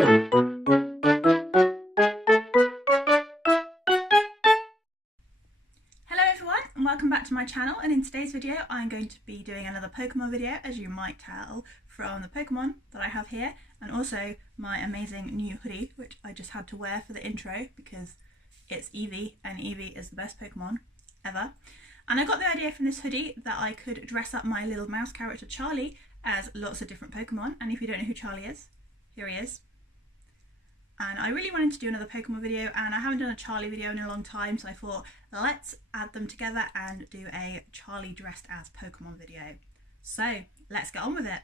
everyone and welcome back to my channel, and in today's video I'm going to be doing another Pokemon video, as you might tell from the Pokemon that I have here, and also my amazing new hoodie which I just had to wear for the intro because it's Eevee and Eevee is the best Pokemon ever. And I got the idea from this hoodie that I could dress up my little mouse character Charlie as lots of different Pokemon, and if you don't know who Charlie is, here he is. And I really wanted to do another Pokemon video, and I haven't done a Charlie video in a long time, so I thought let's add them together and do a Charlie dressed as Pokemon video. So let's get on with it.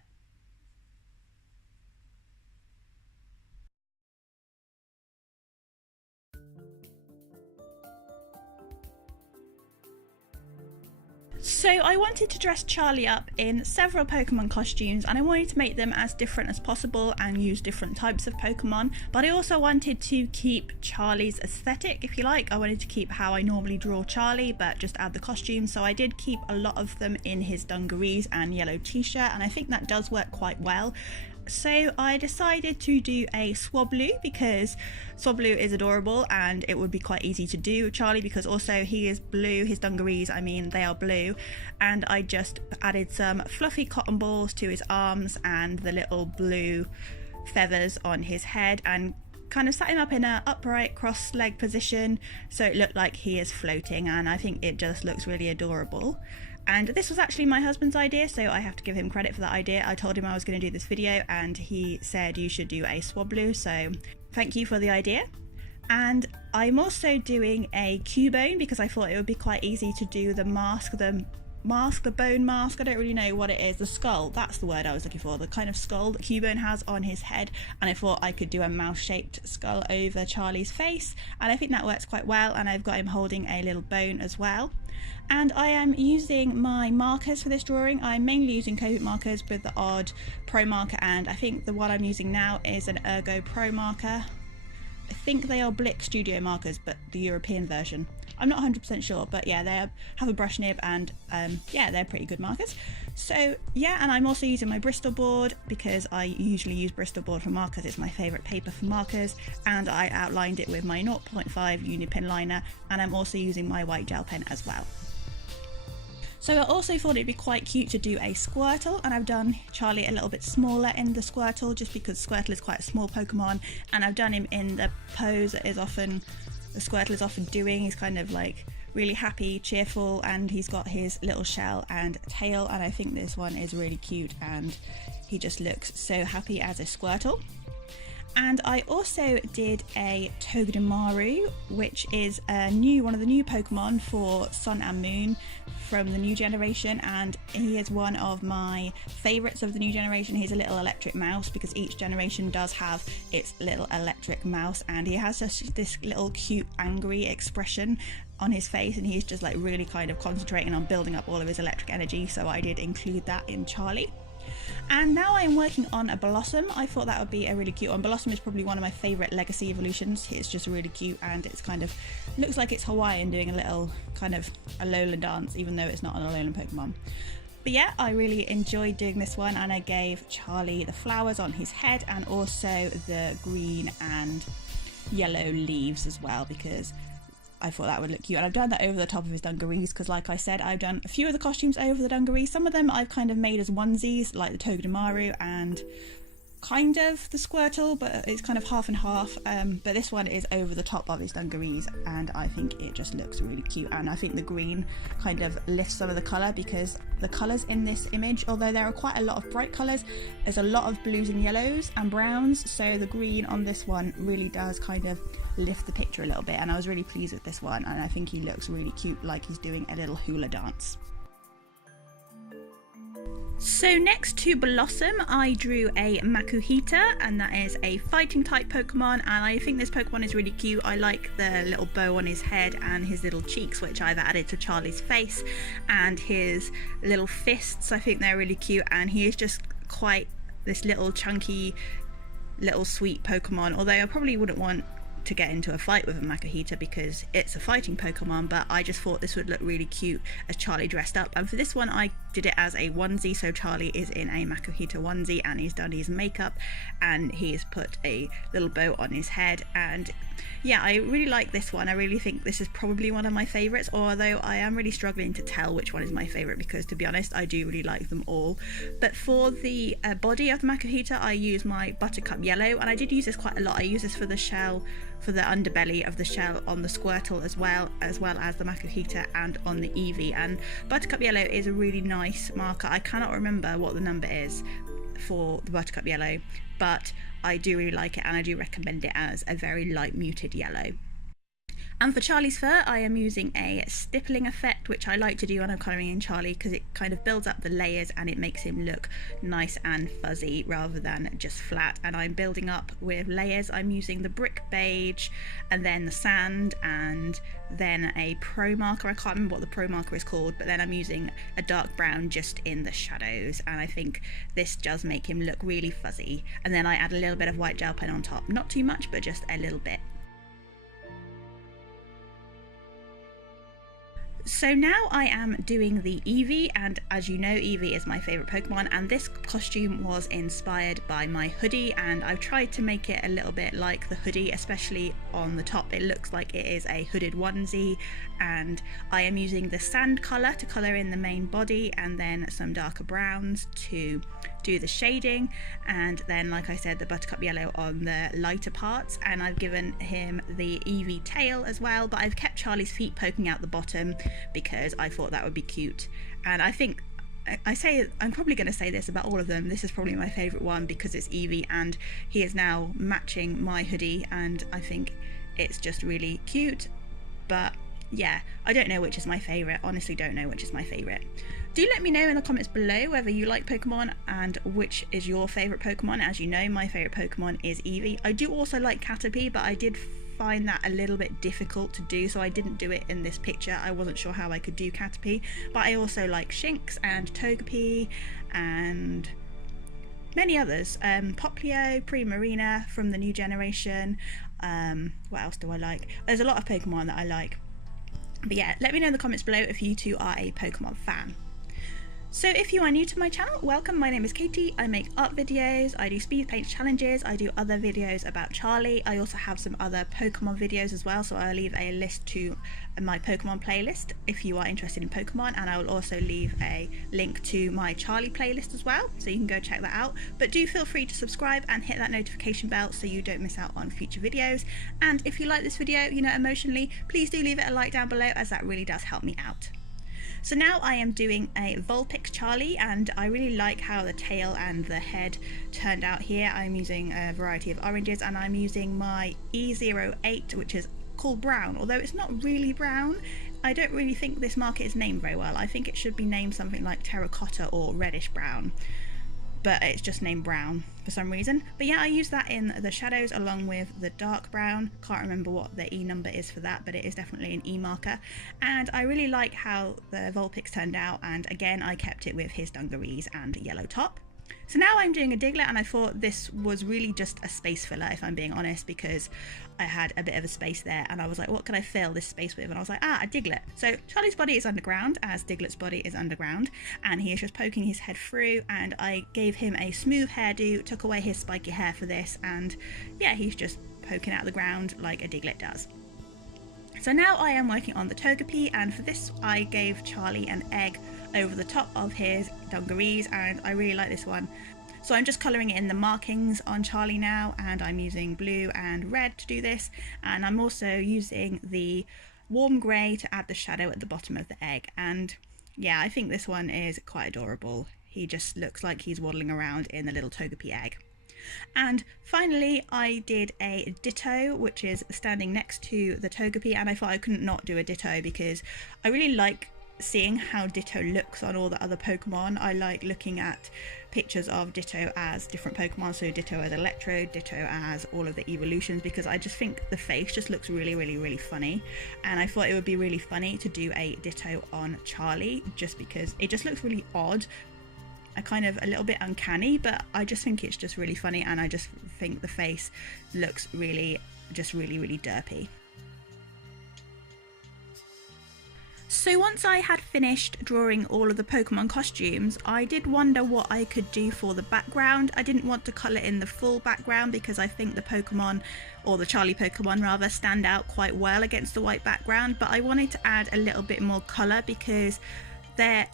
So I wanted to dress Charlie up in several Pokemon costumes, and I wanted to make them as different as possible and use different types of Pokemon, but I also wanted to keep Charlie's aesthetic, if you like. I wanted to keep how I normally draw Charlie but just add the costume, so I did keep a lot of them in his dungarees and yellow t-shirt, and I think that does work quite well. So I decided to do a Swablu because Swablu is adorable and it would be quite easy to do with Charlie because also he is blue, his dungarees, I mean, they are blue, and I just added some fluffy cotton balls to his arms and the little blue feathers on his head and kind of sat him up in an upright cross leg position so it looked like he is floating, and I think it just looks really adorable. And this was actually my husband's idea, so I have to give him credit for that idea. I told him I was going to do this video and he said you should do a Swablu, so thank you for the idea. And I'm also doing a Cubone because I thought it would be quite easy to do the mask, the bone mask, I don't really know what it is, the skull, that's the word I was looking for, the kind of skull that Cubone has on his head, and I thought I could do a mouse-shaped skull over Charlie's face, and I think that works quite well, and I've got him holding a little bone as well. And I am using my markers for this drawing. I'm mainly using Copic markers with the odd pro marker, and I think the one I'm using now is an Ergo Pro marker. I think they are Blick Studio markers, but the European version. I'm not 100% sure, but yeah, they have a brush nib and yeah, they're pretty good markers. So yeah, and I'm also using my Bristol board because I usually use Bristol board for markers. It's my favourite paper for markers, and I outlined it with my 0.5 uni pen liner, and I'm also using my white gel pen as well. So I also thought it'd be quite cute to do a Squirtle, and I've done Charlie a little bit smaller in the Squirtle just because Squirtle is quite a small Pokemon, and I've done him in the pose that the Squirtle is often doing. He's kind of like really happy, cheerful, and he's got his little shell and tail, and I think this one is really cute and he just looks so happy as a Squirtle. And I also did a Togedemaru, which is one of the new Pokemon for Sun and Moon from the new generation, and he is one of my favourites of the new generation. He's a little electric mouse because each generation does have its little electric mouse, and he has just this little cute angry expression on his face, and he's just like really kind of concentrating on building up all of his electric energy, so I did include that in Charlie. And now I'm working on a Blossom. I thought that would be a really cute one. Blossom is probably one of my favourite legacy evolutions. It's just really cute, and it's kind of looks like it's Hawaiian doing a little kind of Alolan dance, even though it's not an Alolan Pokemon. But yeah, I really enjoyed doing this one, and I gave Charlie the flowers on his head and also the green and yellow leaves as well because I thought that would look cute, and I've done that over the top of his dungarees because, like I said, I've done a few of the costumes over the dungarees. Some of them I've kind of made as onesies, like the Togedemaru and kind of the Squirtle, but it's kind of half and half. But this one is over the top of his dungarees, and I think it just looks really cute. And I think the green kind of lifts some of the colour because the colours in this image, although there are quite a lot of bright colours, there's a lot of blues and yellows and browns, so the green on this one really does kind of lift the picture a little bit, and I was really pleased with this one, and I think he looks really cute, like he's doing a little hula dance. So next to Blossom, I drew a Makuhita, and that is a fighting type Pokemon, and I think this Pokemon is really cute. I like the little bow on his head and his little cheeks, which I've added to Charlie's face, and his little fists. I think they're really cute, and he is just quite this little chunky, little sweet Pokemon, although I probably wouldn't want to get into a fight with a Makuhita because it's a fighting Pokemon, but I just thought this would look really cute as Charlie dressed up. And for this one I did it as a onesie, so Charlie is in a Makuhita onesie and he's done his makeup and he's put a little bow on his head. And yeah, I really like this one. I really think this is probably one of my favourites, although I am really struggling to tell which one is my favourite because, to be honest, I do really like them all. But for the body of the Makuhita, I use my Buttercup Yellow, and I did use this quite a lot. I use this for the shell, for the underbelly of the shell on the Squirtle as well as the Makuhita and on the Eevee. And Buttercup Yellow is a really nice marker. I cannot remember what the number is for the Buttercup Yellow, but I do really like it and I do recommend it as a very light muted yellow. And for Charlie's fur, I am using a stippling effect, which I like to do when I'm colouring in Charlie because it kind of builds up the layers and it makes him look nice and fuzzy rather than just flat. And I'm building up with layers. I'm using the brick beige and then the sand and then a pro marker. I can't remember what the pro marker is called, but then I'm using a dark brown just in the shadows, and I think this does make him look really fuzzy. And then I add a little bit of white gel pen on top, not too much, but just a little bit. So now I am doing the Eevee, and as you know, Eevee is my favourite Pokemon, and this costume was inspired by my hoodie, and I've tried to make it a little bit like the hoodie, especially on the top. It looks like it is a hooded onesie, and I am using the sand colour to colour in the main body and then some darker browns to do the shading, and then, like I said, the Buttercup Yellow on the lighter parts. And I've given him the Eevee tail as well, but I've kept Charlie's feet poking out the bottom because I thought that would be cute. And I think I'm probably going to say this about all of them. This is probably my favourite one because it's Eevee and he is now matching my hoodie, and I think it's just really cute. But yeah, I don't know which is my favourite. Honestly, don't know which is my favourite. Do let me know in the comments below whether you like Pokemon and which is your favourite Pokemon. As you know, my favourite Pokemon is Eevee. I do also like Caterpie, but I did find that a little bit difficult to do, so I didn't do it in this picture. I wasn't sure how I could do Caterpie, but I also like Shinx and Togepi and many others. Poplio, Primarina from the new generation. What else do I like? There's a lot of Pokemon that I like. But yeah, let me know in the comments below if you two are a Pokemon fan. So if you are new to my channel, welcome. My name is Katie. I make art videos, I do speed paint challenges, I do other videos about Charlie. I also have some other Pokemon videos as well, so I'll leave a list to my Pokemon playlist if you are interested in Pokemon, and I will also leave a link to my Charlie playlist as well, so you can go check that out. But do feel free to subscribe and hit that notification bell so you don't miss out on future videos. And if you like this video, you know, emotionally, please do leave it a like down below, as that really does help me out. So now I am doing a Vulpix Charlie, and I really like how the tail and the head turned out here. I'm using a variety of oranges, and I'm using my E08, which is called brown, although it's not really brown. I don't really think this marker is named very well. I think it should be named something like terracotta or reddish brown, but it's just named brown for some reason. But yeah, I use that in the shadows along with the dark brown. Can't remember what the E number is for that, but it is definitely an E marker. And I really like how the Vulpix turned out, and again I kept it with his dungarees and yellow top. So now I'm doing a Diglett, and I thought this was really just a space filler, if I'm being honest, because I had a bit of a space there and I was like, what can I fill this space with? And I was like, a Diglett. So Charlie's body is underground, as Diglett's body is underground, and he is just poking his head through, and I gave him a smooth hairdo, took away his spiky hair for this, and yeah, he's just poking out of the ground like a Diglett does. So now I am working on the Togepi, and for this I gave Charlie an egg over the top of his dungarees, and I really like this one. So I'm just colouring in the markings on Charlie now, and I'm using blue and red to do this, and I'm also using the warm grey to add the shadow at the bottom of the egg. And yeah, I think this one is quite adorable. He just looks like he's waddling around in the little Togepi egg. And finally I did a Ditto, which is standing next to the Togepi, and I thought I couldn't not do a Ditto because I really like seeing how Ditto looks on all the other Pokemon. I like looking at pictures of Ditto as different Pokemon, so Ditto as Electrode, Ditto as all of the evolutions, because I just think the face just looks really funny, and I thought it would be really funny to do a Ditto on Charlie just because it just looks really odd. I kind of a little bit uncanny, but I just think it's just really funny, and I just think the face looks really derpy. So once I had finished drawing all of the Pokemon costumes, I did wonder what I could do for the background. I didn't want to colour in the full background because I think the Pokemon, or the Charlie Pokemon rather, stand out quite well against the white background, but I wanted to add a little bit more colour because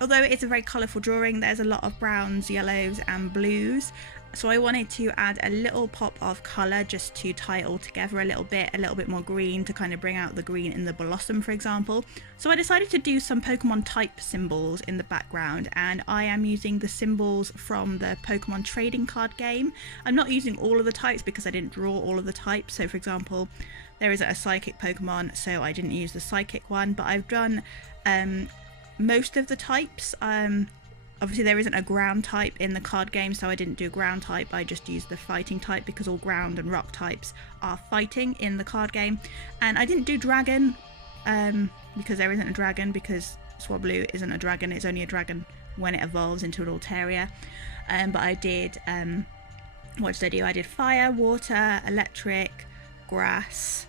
although it's a very colourful drawing, there's a lot of browns, yellows and blues. So I wanted to add a little pop of colour just to tie it all together a little bit more green to kind of bring out the green in the blossom, for example. So I decided to do some Pokemon type symbols in the background, and I am using the symbols from the Pokemon trading card game. I'm not using all of the types because I didn't draw all of the types. So for example, there is a psychic Pokemon, so I didn't use the psychic one, but I've done most of the types. Obviously there isn't a ground type in the card game, so I didn't do ground type, I just used the fighting type because all ground and rock types are fighting in the card game. And I didn't do dragon because there isn't a dragon, because Swablu isn't a dragon, it's only a dragon when it evolves into an Altaria. But I did, what did I do? I did fire, water, electric, grass,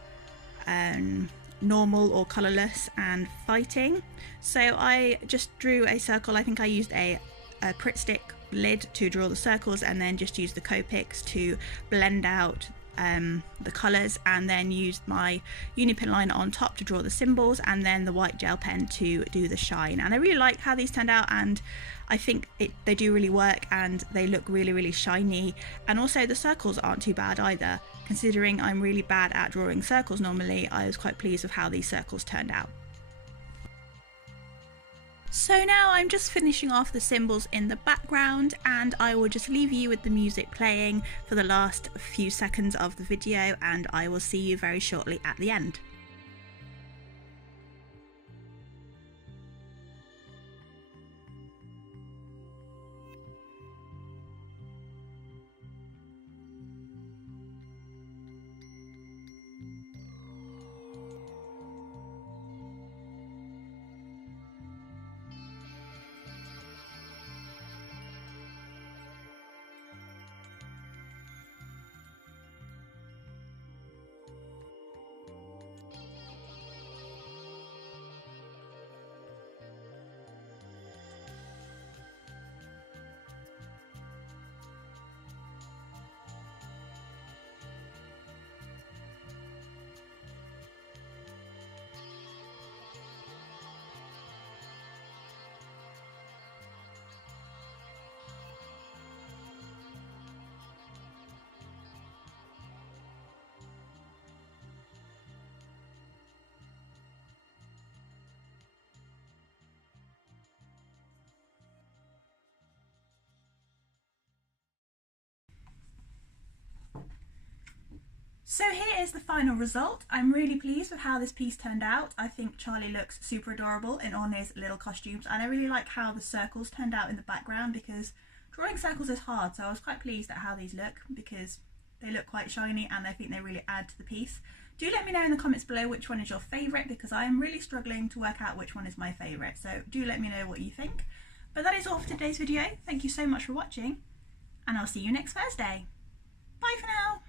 normal or colourless, and fighting. So I just drew a circle. I think I used a Crit Stick lid to draw the circles, and then just used the Copics to blend out the colours, and then used my Unipin liner on top to draw the symbols, and then the white gel pen to do the shine. And I really like how these turned out, and I think they do really work, and they look really shiny. And also the circles aren't too bad either. Considering I'm really bad at drawing circles normally, I was quite pleased with how these circles turned out. So now I'm just finishing off the symbols in the background, and I will just leave you with the music playing for the last few seconds of the video, and I will see you very shortly at the end. So here is the final result. I'm really pleased with how this piece turned out. I think Charlie looks super adorable in all his little costumes, and I really like how the circles turned out in the background, because drawing circles is hard, so I was quite pleased at how these look because they look quite shiny and I think they really add to the piece. Do let me know in the comments below which one is your favourite, because I am really struggling to work out which one is my favourite, so do let me know what you think. But that is all for today's video. Thank you so much for watching, and I'll see you next Thursday. Bye for now!